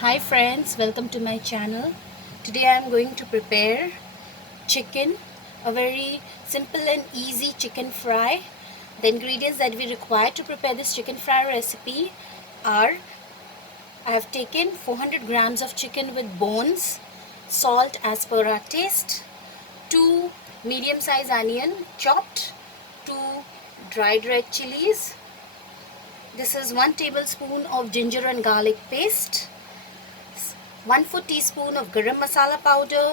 Hi friends, welcome to my channel. Today I am going to prepare chicken, a very simple and easy chicken fry. The ingredients that we require to prepare this chicken fry recipe are: I have taken 400 grams of chicken with bones, salt as per our taste, 2 medium-sized onion chopped, 2 dried red chilies. This is 1 tablespoon of ginger and garlic paste, 1/4 teaspoon of garam masala powder,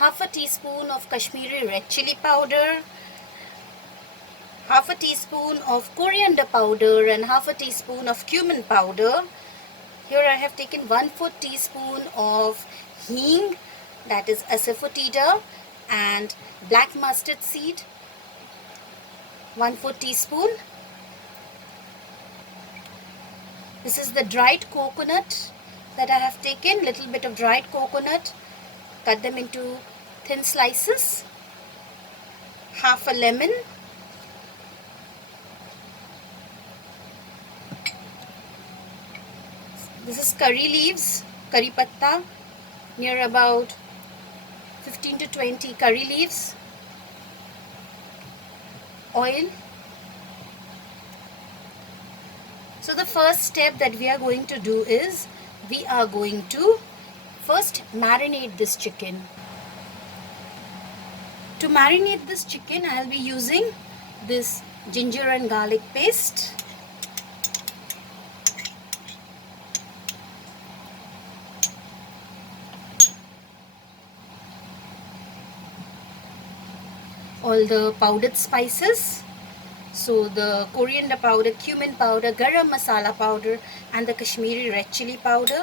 half a teaspoon of Kashmiri red chili powder, half a teaspoon of coriander powder, and half a teaspoon of cumin powder. Here I have taken 1/4 teaspoon of hing, that is asafoetida, and black mustard seed, 1/4 teaspoon. This is the dried coconut that I have taken, little bit of dried coconut, cut them into thin slices, half a lemon, this is curry leaves, curry patta, near about 15 to 20 curry leaves, oil. So the first step that we are going to do is we are going to first marinate this chicken. To marinate this chicken, I will be using this ginger and garlic paste, all the powdered spices, so the coriander powder, cumin powder, garam masala powder, and the Kashmiri red chili powder.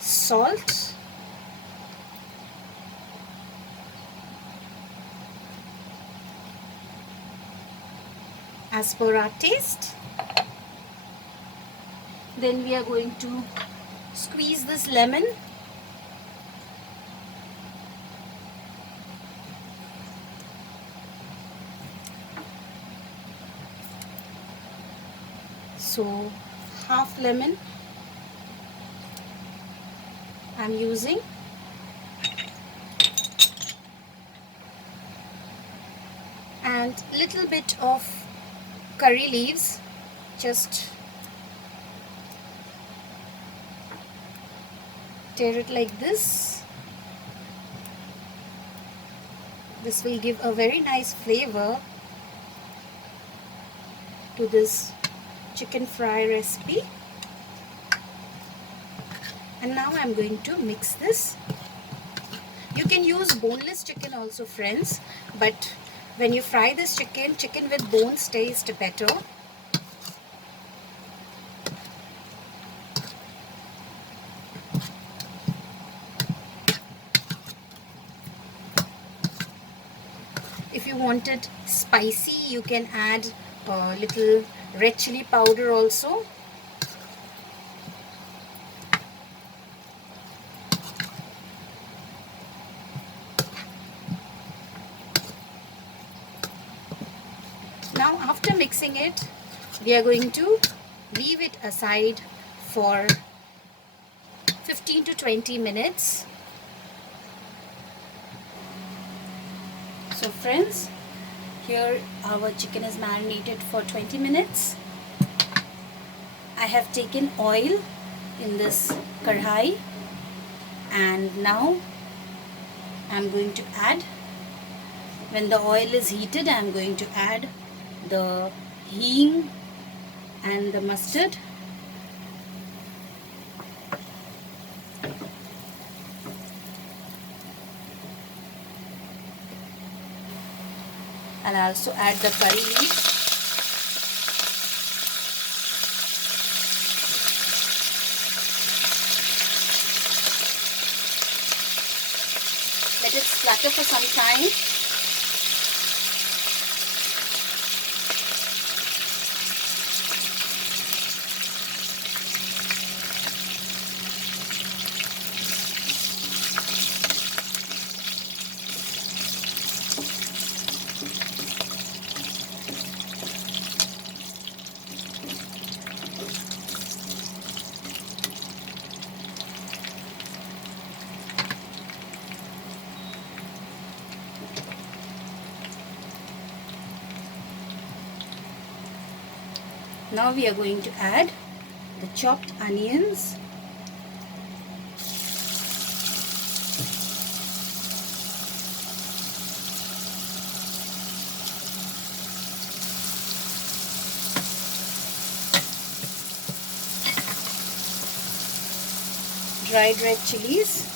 Salt, as per our taste. Then we are going to squeeze this lemon. So half lemon I'm using, and little bit of curry leaves, just tear it like this. This will give a very nice flavor to this chicken fry recipe. And now I'm going to mix this. You can use boneless chicken also, friends, but when you fry this chicken with bones tastes better. If you want it spicy, you can add a little red chili powder also. Now after mixing it, we are going to leave it aside for 15 to 20 minutes. So friends, here our chicken is marinated for 20 minutes. I have taken oil in this kadhai, and now I'm going to add, when the oil is heated, I'm going to add the hing and the mustard. And I also add the curry leaves. Let it splutter for some time. Now we are going to add the chopped onions. Dried red chilies.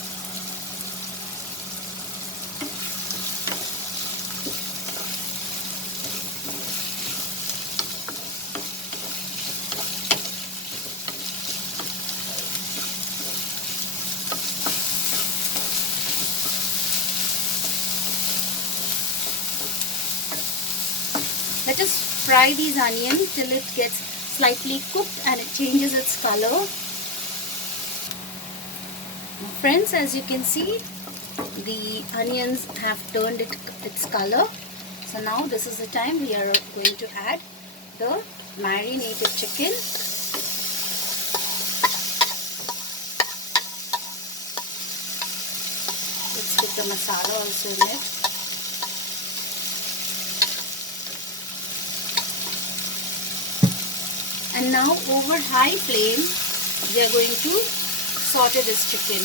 Let us fry these onions till it gets slightly cooked and it changes its color. Friends, as you can see, the onions have turned its color. So now this is the time we are going to add the marinated chicken. Let's put the masala also in it. And now over high flame, we are going to saute this chicken.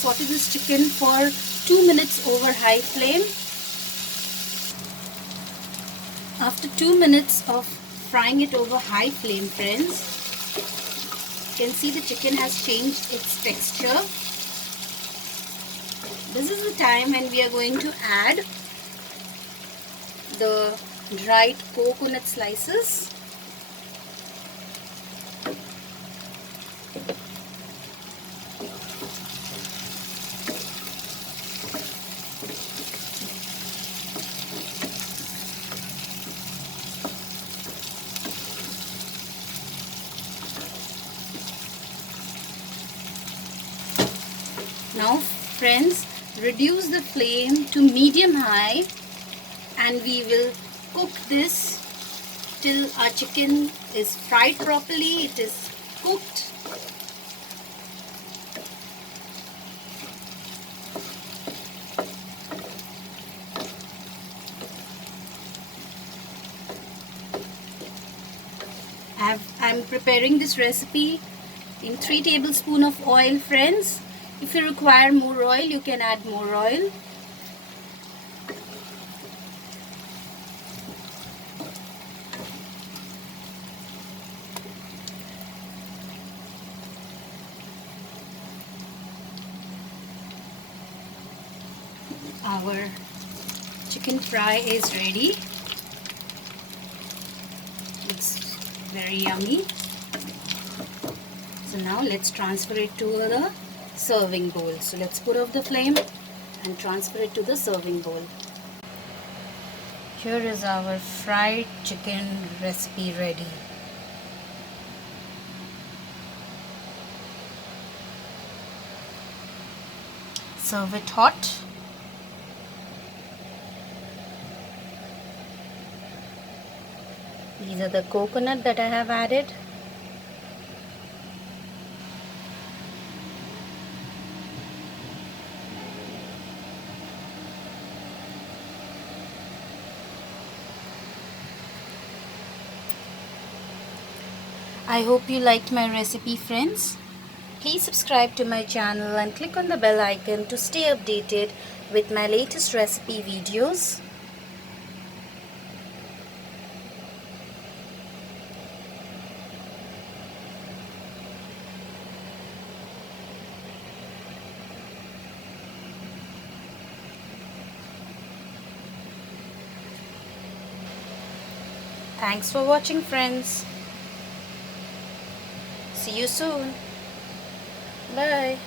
Saute this chicken for 2 minutes over high flame. After 2 minutes of frying it over high flame, friends, you can see the chicken has changed its texture. This is the time when we are going to add the dried coconut slices. Now friends, reduce the flame to medium high and we will cook this till our chicken is fried properly, it is cooked. I'm preparing this recipe in 3 tablespoons of oil, friends. If you require more oil, you can add more oil. Our chicken fry is ready. It's very yummy. So now let's transfer it to the serving bowl. So let's put off the flame and transfer it to the serving bowl. Here is our fried chicken recipe ready. Serve it hot. These are the coconut that I have added. I hope you liked my recipe, friends. Please subscribe to my channel and click on the bell icon to stay updated with my latest recipe videos. Thanks for watching, friends. See you soon. Bye.